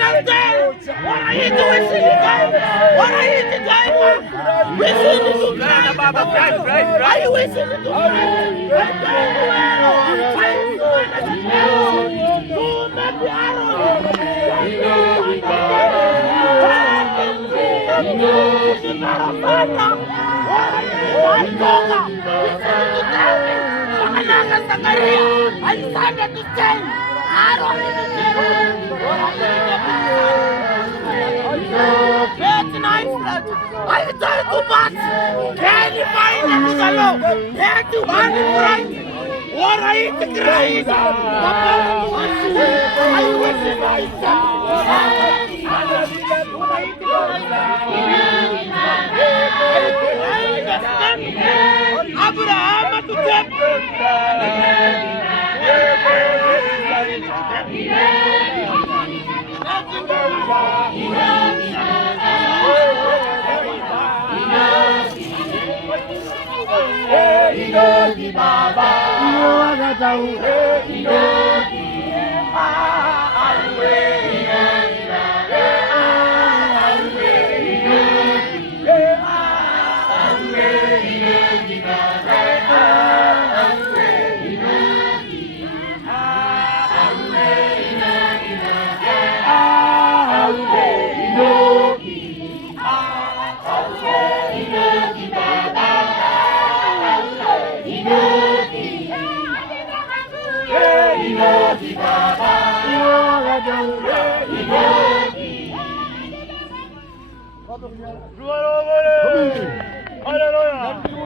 understand what are you doing to the guy? What are you doing, man? Listen to the guy. Are you listening to the guy? Are you trying to pass? Can you find the Mugalo? Can you find the right? What are you crying? Are you listening Abraham to them. Baba, Hallelujah.